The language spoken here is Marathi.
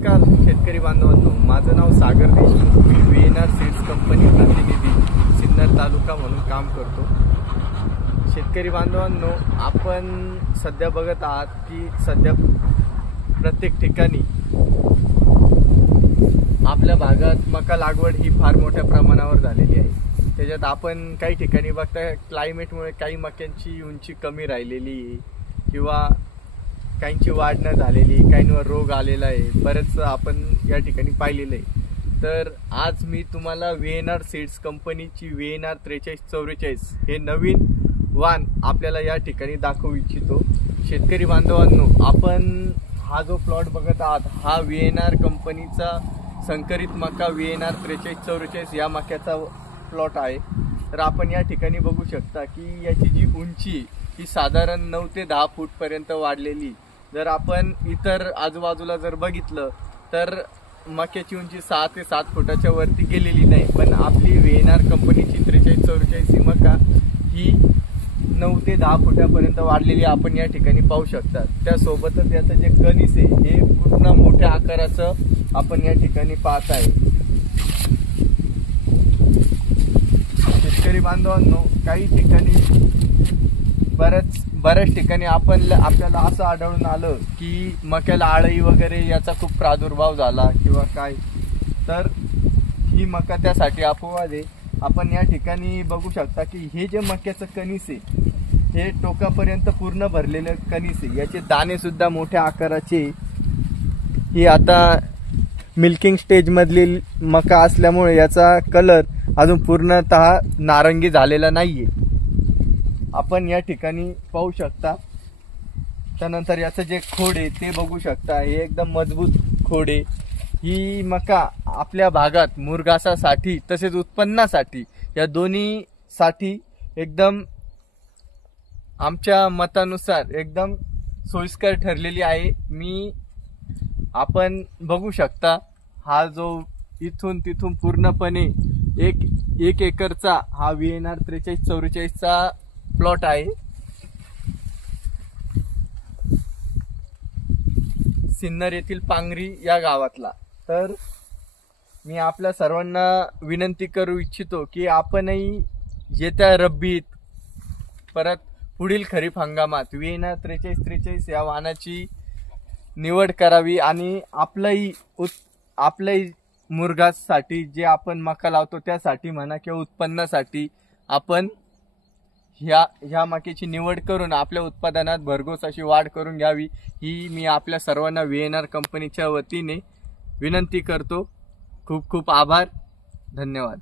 नमस्कार शेतकरी बांधवांनो, माझं नाव सागर देशमुख। मी VNR सीड्स कंपनी प्रतिनिधी सिन्नर तालुका म्हणून काम करतो। शेतकरी बांधवांनो, आपण सध्या बघत आहात की सध्या प्रत्येक ठिकाणी आपल्या भागात मका लागवड ही फार मोठ्या प्रमाणावर झालेली आहे। त्याच्यात आपण काही ठिकाणी बघता क्लायमेटमुळे काही मक्यांची उंची कमी राहिलेली किंवा काहींची वाढ न झालेली, काहींवर रोग आलेला आहे, बरेच आपण या ठिकाणी पाहिलेलं आहे। तर आज मी तुम्हाला VNR सीड्स कंपनीची VNR 4344 हे नवीन वाण आपल्याला या ठिकाणी दाखवू इच्छितो। शेतकरी बांधवांनो, आपण हा जो प्लॉट बघत आहात हा VNR कंपनीचा संकरित मका VNR 4344 या मक्याचा प्लॉट आहे। तर आपण या ठिकाणी बघू शकता की याची जी उंची ही साधारण 9 ते 10 फूट पर्यंत वाढलेली। जर आपण इतर आजूबाजूला जर बघितलं तर मक्याची उंची 6 ते 7 फुटाच्या वरती गेलेली नाही, पण आपली VNR कंपनीची 4344 ही मका ही 9 ते 10 फुटापर्यंत वाढलेली आपण या ठिकाणी पाहू शकता। त्यासोबतच याचं जे कणीस आहे हे पूर्ण मोठ्या आकाराचं आपण या ठिकाणी पाहत आहे। शेतकरी बांधवांनो, काही ठिकाणी बऱ्याच ठिकाणी आपल्याला असं आढळून आलं की मक्याला आळी वगैरे याचा खूप प्रादुर्भाव झाला किंवा काय, तर ही मका त्यासाठी अपवाद आहे। आपण या ठिकाणी बघू शकता की हे जे मक्याचं कणीस आहे हे टोकापर्यंत पूर्ण भरलेलं कणीस आहे। याचे दाणे सुद्धा मोठ्या आकाराचे। ही आता मिल्किंग स्टेज मधली मका असल्यामुळे याचा कलर अजून पूर्णतः नारंगी झालेला नाहीये, आपण या ठिकाणी पाहू शकता। त्यानंतर याचं जे खोड आहे ते बघू शकता, हे एकदम मजबूत खोड आहे। ही मका आपल्या भागात मुरघासासाठी तसेच उत्पन्नासाठी या दोन्ही साठी एकदम आमच्या मतानुसार एकदम सोयीस्कर ठरलेली आहे। आपण बघू शकता हा जो इथून तिथून पूर्णपणे एक एकरचा हा VNR 4344 चा प्लॉट आहे। सिन्नर येथील पांगरी या गावातला। तर मी आपल्या सर्वांना विनंती करू इच्छितो की आपणही येत्या रब्बीत परत पुढील खरीप हंगामात VNR 4343 या वाणाची निवड करावी आणि आपलंही मुरघासाठी जे आपण मका लावतो त्यासाठी म्हणा किंवा उत्पन्नासाठी आपण ह्या मक्याची निवड करून आपल्या उत्पादनात भरघोस अशी वाढ करून घ्यावी, ही मी आपल्या सर्वांना VNR कंपनीच्या वतीने विनंती करतो। खूप खूप आभार, धन्यवाद।